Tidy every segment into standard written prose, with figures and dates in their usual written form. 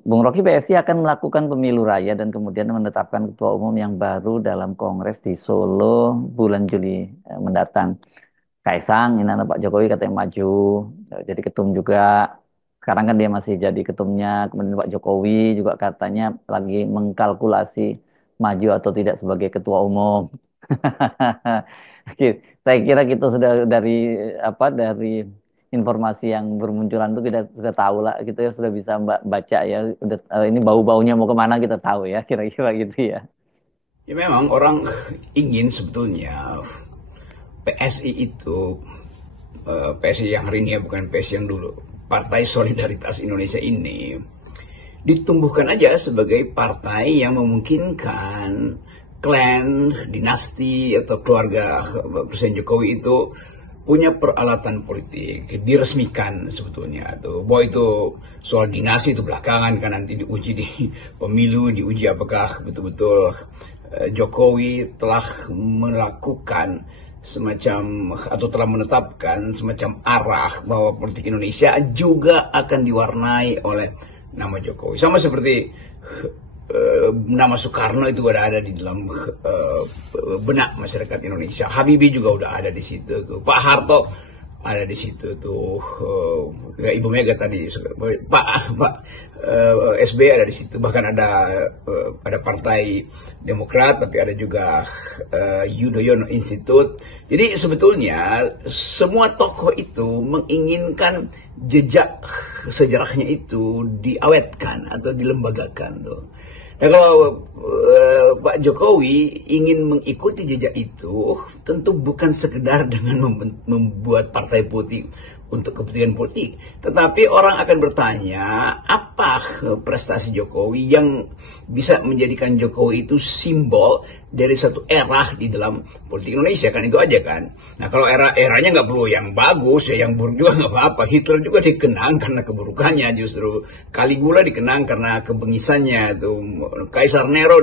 Bung Rocky, PSI akan melakukan pemilu raya dan kemudian menetapkan ketua umum yang baru dalam Kongres di Solo bulan Juli mendatang. Kaisang, ini anak Pak Jokowi katanya maju jadi ketum juga. Sekarang kan dia masih jadi ketumnya. Kemudian Pak Jokowi juga katanya lagi mengkalkulasi maju atau tidak sebagai ketua umum. Oke, saya kira kita sudah dari informasi yang bermunculan itu kita sudah tahu lah, kita sudah bisa baca ya, udah ini bau-baunya mau kemana kita tahu ya, kira-kira gitu ya. Ya memang orang ingin sebetulnya PSI itu, PSI yang hari ini ya bukan PSI yang dulu, Partai Solidaritas Indonesia ini ditumbuhkan aja sebagai partai yang memungkinkan klan, dinasti atau keluarga Presiden Jokowi itu punya peralatan politik, diresmikan sebetulnya tuh. Bahwa itu soal dinasti itu belakangan kan, nanti diuji di pemilu, diuji apakah betul-betul Jokowi telah melakukan semacam atau telah menetapkan semacam arah bahwa politik Indonesia juga akan diwarnai oleh nama Jokowi. Sama seperti nama Soekarno itu ada di dalam benak masyarakat Indonesia. Habibie juga udah ada di situ tuh. Pak Harto ada di situ tuh. Ibu Mega tadi, Pak SBY ada di situ. Bahkan ada Partai Demokrat, tapi ada juga Yudhoyono Institute. Jadi sebetulnya semua tokoh itu menginginkan jejak sejarahnya itu diawetkan atau dilembagakan tuh. Nah kalau Pak Jokowi ingin mengikuti jejak itu, tentu bukan sekedar dengan membuat partai politik untuk kepentingan politik, tetapi orang akan bertanya apa prestasi Jokowi yang bisa menjadikan Jokowi itu simbol dari satu era di dalam politik Indonesia, kan itu aja kan. Nah kalau eranya nggak perlu yang bagus ya, yang buruk juga nggak apa-apa. Hitler juga dikenang karena keburukannya, justru Caligula dikenang karena kebengisannya tuh, Kaisar Nero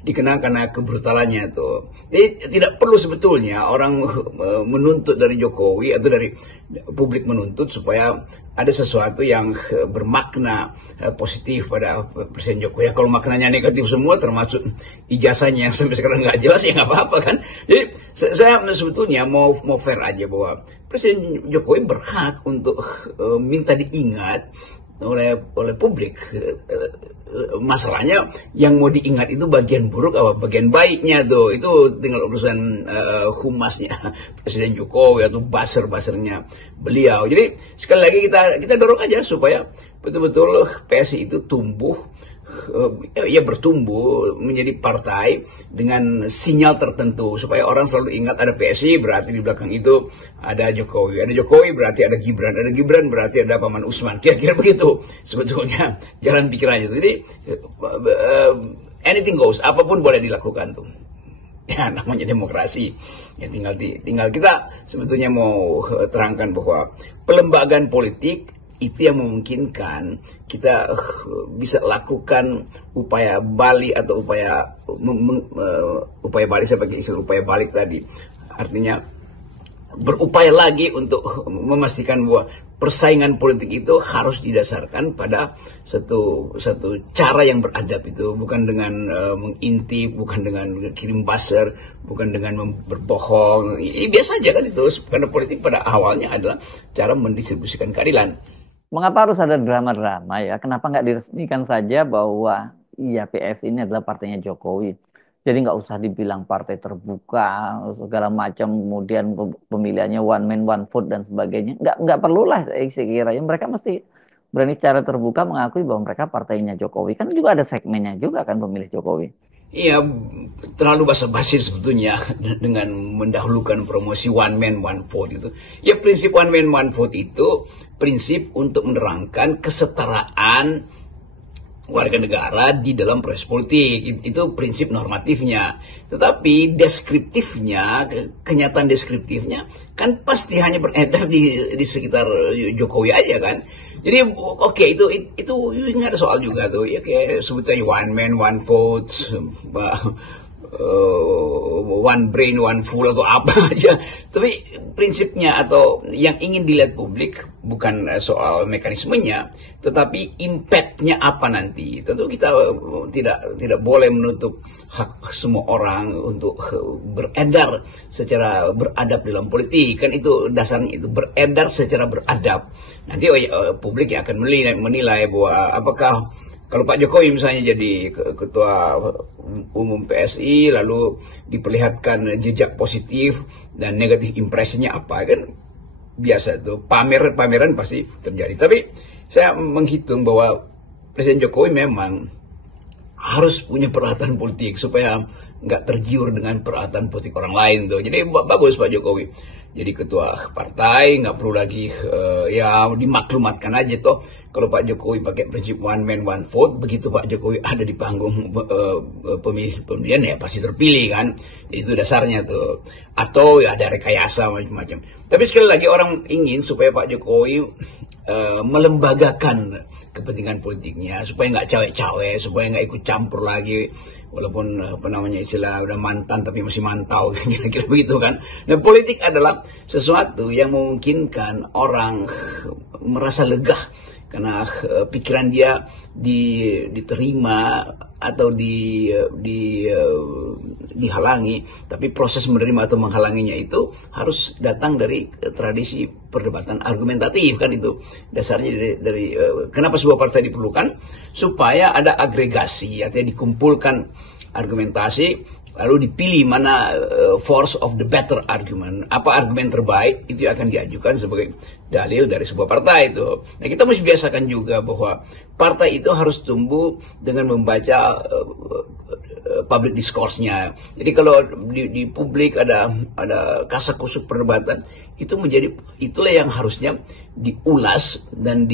dikenang karena kebrutalannya tuh. Jadi tidak perlu sebetulnya orang menuntut dari Jokowi atau dari publik menuntut supaya ada sesuatu yang bermakna positif pada Presiden Jokowi. Ya, kalau maknanya negatif semua termasuk ijazahnya yang sampai sekarang nggak jelas ya nggak apa-apa kan. Jadi saya sebetulnya mau fair aja bahwa Presiden Jokowi berhak untuk minta diingat oleh publik. Masalahnya yang mau diingat itu bagian buruk apa bagian baiknya tuh, itu tinggal urusan humasnya Presiden Jokowi atau buzzer-buzzernya beliau. Jadi sekali lagi kita dorong aja supaya betul-betul PSI itu tumbuh, ya bertumbuh menjadi partai dengan sinyal tertentu supaya orang selalu ingat ada PSI berarti di belakang itu ada Jokowi, ada Jokowi berarti ada Gibran berarti ada Paman Usman, kira-kira begitu sebetulnya jalan pikirannya. Jadi anything goes, apapun boleh dilakukan tuh. Ya namanya demokrasi. Ya tinggal kita sebetulnya mau terangkan bahwa pelembagaan politik itu yang memungkinkan kita bisa lakukan upaya balik atau upaya balik, saya pakai istilah upaya balik tadi, artinya berupaya lagi untuk memastikan bahwa persaingan politik itu harus didasarkan pada satu cara yang beradab, itu bukan dengan mengintip, bukan dengan kirim buzzer, bukan dengan berbohong. Biasa aja kan itu, karena politik pada awalnya adalah cara mendistribusikan keadilan. Mengapa harus ada drama-drama ya? Kenapa nggak diresmikan saja bahwa iya PSI ini adalah partainya Jokowi? Jadi nggak usah dibilang partai terbuka segala macam, kemudian pemilihannya one man one vote dan sebagainya. Nggak perlulah saya kira. Ya, mereka mesti berani secara terbuka mengakui bahwa mereka partainya Jokowi. Kan juga ada segmennya juga kan pemilih Jokowi. Iya, terlalu basa-basi sebetulnya dengan mendahulukan promosi one man one vote itu. Ya prinsip one man one vote itu prinsip untuk menerangkan kesetaraan warga negara di dalam proses politik. Itu prinsip normatifnya. Tetapi deskriptifnya, kenyataan deskriptifnya kan pasti hanya beredar di sekitar Jokowi aja kan. Jadi oke, itu nggak ada soal juga tuh ya, kayak sebutnya one man one vote, one brain, one full atau apa aja. Tapi prinsipnya atau yang ingin dilihat publik bukan soal mekanismenya, tetapi impactnya apa nanti. Tentu kita tidak boleh menutup hak semua orang untuk beredar secara beradab dalam politik. Kan itu dasarnya, itu beredar secara beradab. Nanti publik yang akan menilai bahwa apakah kalau Pak Jokowi misalnya jadi ketua umum PSI lalu diperlihatkan jejak positif dan negatif impresinya apa, kan biasa tuh pameran pasti terjadi. Tapi saya menghitung bahwa Presiden Jokowi memang harus punya peralatan politik supaya nggak tergiur dengan peralatan politik orang lain tuh. Jadi bagus Pak Jokowi jadi ketua partai, nggak perlu lagi ya dimaklumatkan aja toh. Kalau Pak Jokowi pakai prinsip one man one vote, begitu Pak Jokowi ada di panggung pemilihan ya pasti terpilih kan. Jadi itu dasarnya tuh. Atau ya ada rekayasa macam-macam. Tapi sekali lagi orang ingin supaya Pak Jokowi melembagakan kepentingan politiknya, supaya nggak cawe-cawe, supaya nggak ikut campur lagi, walaupun apa namanya istilah udah mantan tapi masih mantau, kira-kira begitu kan. Dan politik adalah sesuatu yang memungkinkan orang merasa lega karena pikiran dia diterima atau dihalangi, tapi proses menerima atau menghalanginya itu harus datang dari tradisi perdebatan argumentatif, kan itu dasarnya dari kenapa sebuah partai diperlukan, supaya ada agregasi, artinya dikumpulkan argumentasi lalu dipilih mana force of the better argument, apa argumen terbaik itu akan diajukan sebagai dalil dari sebuah partai itu. Nah, kita mesti biasakan juga bahwa partai itu harus tumbuh dengan membaca public discourse-nya. Jadi kalau di publik ada kasak-kusuk perdebatan, itulah yang harusnya diulas dan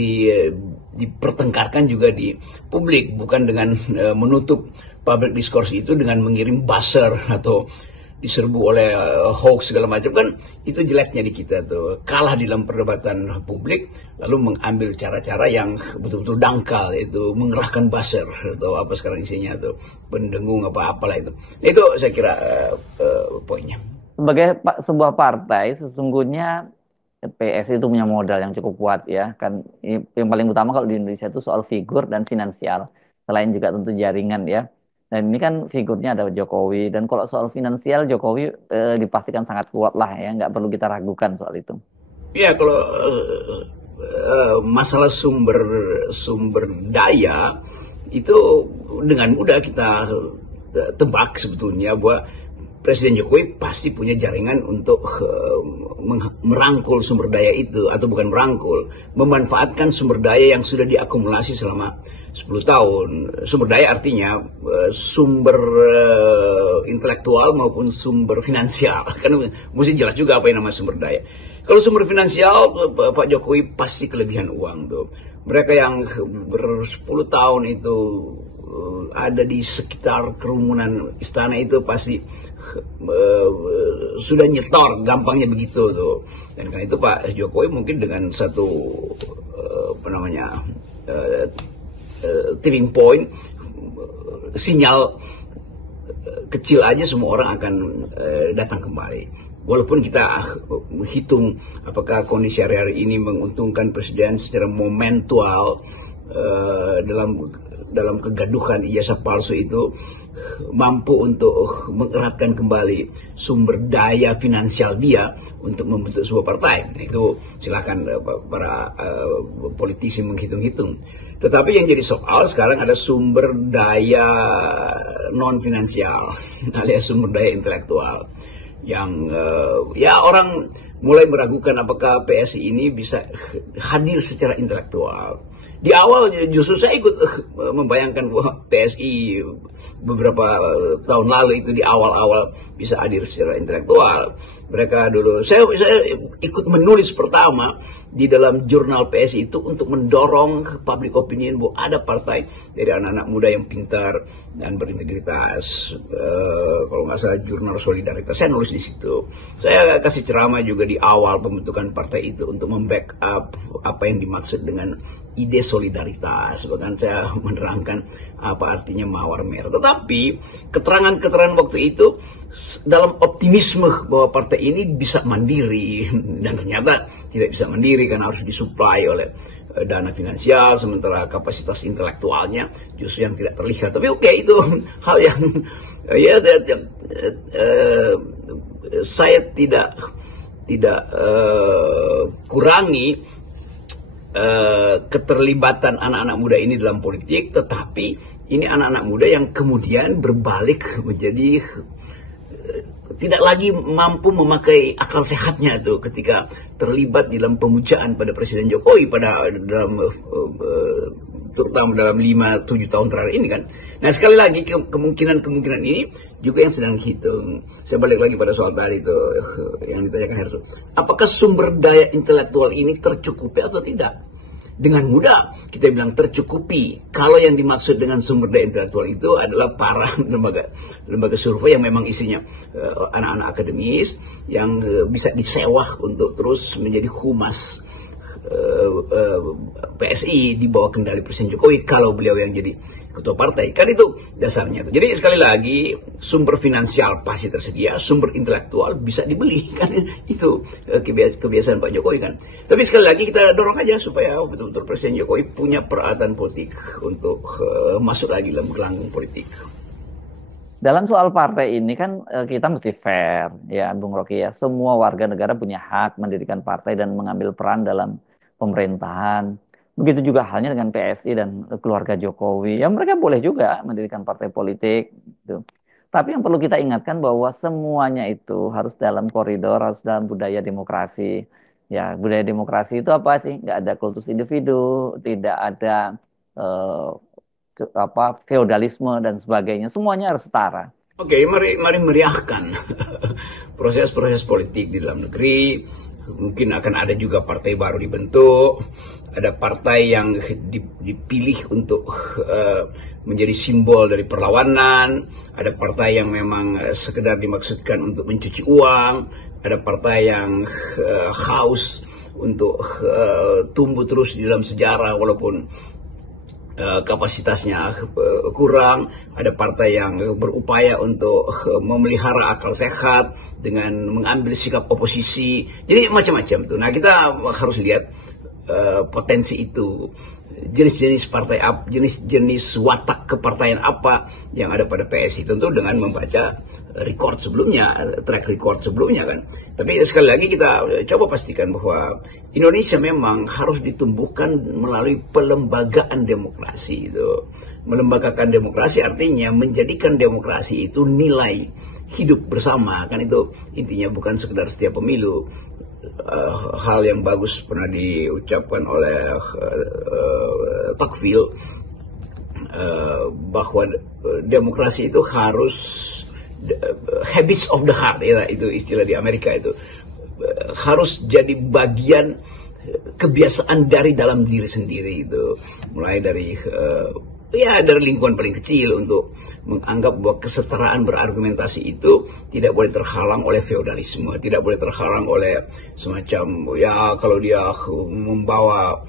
dipertengkarkan juga di publik, bukan dengan menutup public discourse itu dengan mengirim buzzer atau diserbu oleh hoax segala macam. Kan itu jeleknya di kita tuh, kalah di dalam perdebatan publik lalu mengambil cara-cara yang betul-betul dangkal, itu mengerahkan buzzer atau apa sekarang isinya tuh, pendengung apa-apalah itu. Itu saya kira poinnya. Sebagai sebuah partai sesungguhnya PSI itu punya modal yang cukup kuat ya kan. Yang paling utama kalau di Indonesia itu soal figur dan finansial, selain juga tentu jaringan ya. Dan ini kan figurnya ada Jokowi, dan kalau soal finansial Jokowi dipastikan sangat kuat lah ya, nggak perlu kita ragukan soal itu. Ya, kalau masalah sumber daya itu dengan mudah kita tebak sebetulnya bahwa Presiden Jokowi pasti punya jaringan untuk merangkul sumber daya itu, atau bukan merangkul, memanfaatkan sumber daya yang sudah diakumulasi selama 10 tahun. Sumber daya artinya sumber intelektual maupun sumber finansial. Karena mesti jelas juga apa yang namanya sumber daya. Kalau sumber finansial, Pak Jokowi pasti kelebihan uang tuh. Mereka yang ber-10 tahun itu ada di sekitar kerumunan istana itu pasti sudah nyetor, gampangnya begitu tuh. Dan karena itu Pak Jokowi mungkin dengan satu tipping point, sinyal kecil aja semua orang akan datang kembali. Walaupun kita hitung apakah kondisi hari-hari ini menguntungkan presiden secara momentual, dalam kegaduhan ijazah palsu itu mampu untuk mengeratkan kembali sumber daya finansial dia untuk membentuk sebuah partai. Nah, itu silakan para politisi menghitung-hitung. Tetapi yang jadi soal sekarang ada sumber daya non finansial alias sumber daya intelektual yang ya orang mulai meragukan apakah PSI ini bisa hadir secara intelektual. Di awal justru saya ikut membayangkan bahwa PSI beberapa tahun lalu itu di awal-awal bisa hadir secara intelektual. Mereka dulu, saya ikut menulis pertama di dalam jurnal PSI itu untuk mendorong public opinion bahwa ada partai dari anak-anak muda yang pintar dan berintegritas. Kalau nggak salah jurnal Solidaritas, saya nulis di situ. Saya kasih ceramah juga di awal pembentukan partai itu untuk membackup apa yang dimaksud dengan ide solidaritas. Bahkan saya menerangkan apa artinya mawar merah. Tetapi keterangan-keterangan waktu itu dalam optimisme bahwa partai ini bisa mandiri, dan ternyata tidak bisa mandiri karena harus disuplai oleh dana finansial, sementara kapasitas intelektualnya justru yang tidak terlihat. Tapi oke, itu hal yang ya saya tidak kurangi keterlibatan anak-anak muda ini dalam politik, tetapi ini anak-anak muda yang kemudian berbalik menjadi tidak lagi mampu memakai akal sehatnya tuh ketika terlibat dalam pemujaan pada Presiden Jokowi pada dalam terutama dalam 5-7 tahun terakhir ini kan. Nah, sekali lagi kemungkinan ini juga yang sedang dihitung. Saya balik lagi pada soal tadi itu yang ditanyakan Hersu. Apakah sumber daya intelektual ini tercukupi atau tidak? Dengan mudah kita bilang tercukupi kalau yang dimaksud dengan sumber daya intelektual itu adalah para lembaga survei yang memang isinya anak-anak akademis yang bisa disewa untuk terus menjadi humas PSI di bawah kendali Presiden Jokowi kalau beliau yang jadi ketua partai. Kan itu dasarnya. Jadi sekali lagi sumber finansial pasti tersedia, sumber intelektual bisa dibeli kan, itu kebiasaan Pak Jokowi kan. Tapi sekali lagi kita dorong aja supaya betul-betul Presiden Jokowi punya peralatan politik untuk masuk lagi dalam gelanggang politik. Dalam soal partai ini kan kita mesti fair ya Bung Rocky ya. Semua warga negara punya hak mendirikan partai dan mengambil peran dalam pemerintahan. Begitu juga halnya dengan PSI dan keluarga Jokowi. Ya mereka boleh juga mendirikan partai politik gitu. Tapi yang perlu kita ingatkan bahwa semuanya itu harus dalam koridor, harus dalam budaya demokrasi. Ya, budaya demokrasi itu apa sih? Nggak ada kultus individu, tidak ada feodalisme dan sebagainya. Semuanya harus setara. Oke, mari meriahkan proses-proses politik di dalam negeri. Mungkin akan ada juga partai baru dibentuk. Ada partai yang dipilih untuk menjadi simbol dari perlawanan. Ada partai yang memang sekedar dimaksudkan untuk mencuci uang. Ada partai yang haus untuk tumbuh terus di dalam sejarah walaupun kapasitasnya kurang. Ada partai yang berupaya untuk memelihara akal sehat dengan mengambil sikap oposisi. Jadi macam-macam tuh. Nah, kita harus lihat potensi itu, jenis-jenis partai apa, jenis-jenis watak kepartaian apa yang ada pada PSI, tentu dengan membaca record sebelumnya, track record sebelumnya kan. Tapi sekali lagi kita coba pastikan bahwa Indonesia memang harus ditumbuhkan melalui pelembagaan demokrasi itu. Melembagakan demokrasi artinya menjadikan demokrasi itu nilai hidup bersama kan, itu intinya, bukan sekedar setiap pemilu. Hal yang bagus pernah diucapkan oleh Tocqueville bahwa demokrasi itu harus habits of the heart, ya, itu istilah di Amerika, itu harus jadi bagian kebiasaan dari dalam diri sendiri, itu mulai dari dari lingkungan paling kecil untuk menganggap bahwa kesetaraan berargumentasi itu tidak boleh terhalang oleh feodalisme, tidak boleh terhalang oleh semacam kalau dia membawa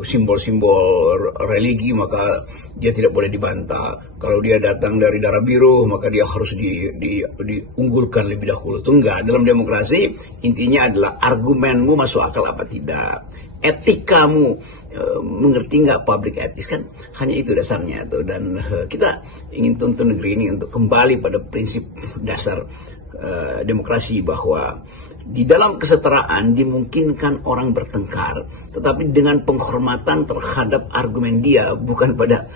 simbol-simbol religi maka dia tidak boleh dibantah. Kalau dia datang dari darah biru maka dia harus diunggulkan lebih dahulu. Itu enggak. Dalam demokrasi intinya adalah argumenmu masuk akal apa tidak, etikamu mengerti nggak public ethics, kan hanya itu dasarnya tuh. Dan kita ingin tuntun negeri ini untuk kembali pada prinsip dasar demokrasi, bahwa di dalam kesetaraan dimungkinkan orang bertengkar, tetapi dengan penghormatan terhadap argumen dia, bukan pada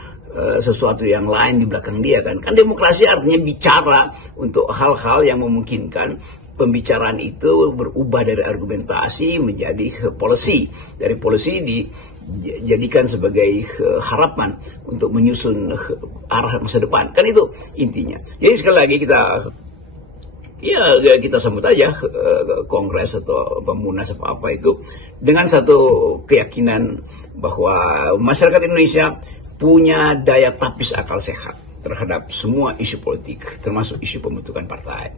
sesuatu yang lain di belakang dia kan. Kan demokrasi artinya bicara untuk hal-hal yang memungkinkan pembicaraan itu berubah dari argumentasi menjadi policy, dari policy dijadikan sebagai harapan untuk menyusun arah masa depan, kan itu intinya. Jadi sekali lagi kita Ya, kita sambut aja kongres atau pemunas apa itu dengan satu keyakinan bahwa masyarakat Indonesia punya daya tapis akal sehat terhadap semua isu politik, termasuk isu pembentukan partai.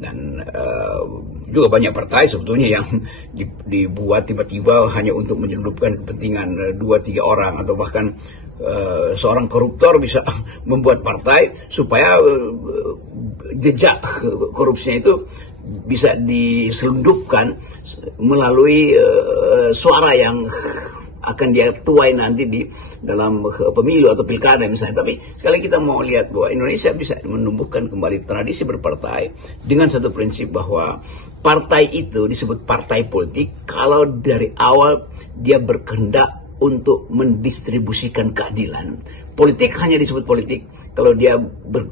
Dan juga banyak partai sebetulnya yang dibuat tiba-tiba hanya untuk menyelundupkan kepentingan 2-3 orang, atau bahkan seorang koruptor bisa membuat partai supaya jejak korupsinya itu bisa diselundupkan melalui suara yang akan dia tuai nanti di dalam pemilu atau pilkada misalnya. Tapi sekali kita mau lihat bahwa Indonesia bisa menumbuhkan kembali tradisi berpartai dengan satu prinsip bahwa partai itu disebut partai politik kalau dari awal dia berkehendak untuk mendistribusikan keadilan. Politik hanya disebut politik kalau dia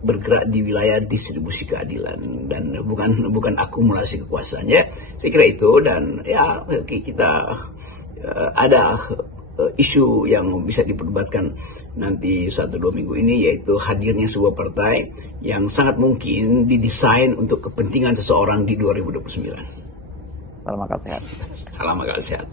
bergerak di wilayah distribusi keadilan dan bukan akumulasi kekuasaannya. Saya kira itu, dan ya kita ada isu yang bisa diperdebatkan nanti 1-2 minggu ini, yaitu hadirnya sebuah partai yang sangat mungkin didesain untuk kepentingan seseorang di 2029. Salam akal sehat. Salam akal sehat.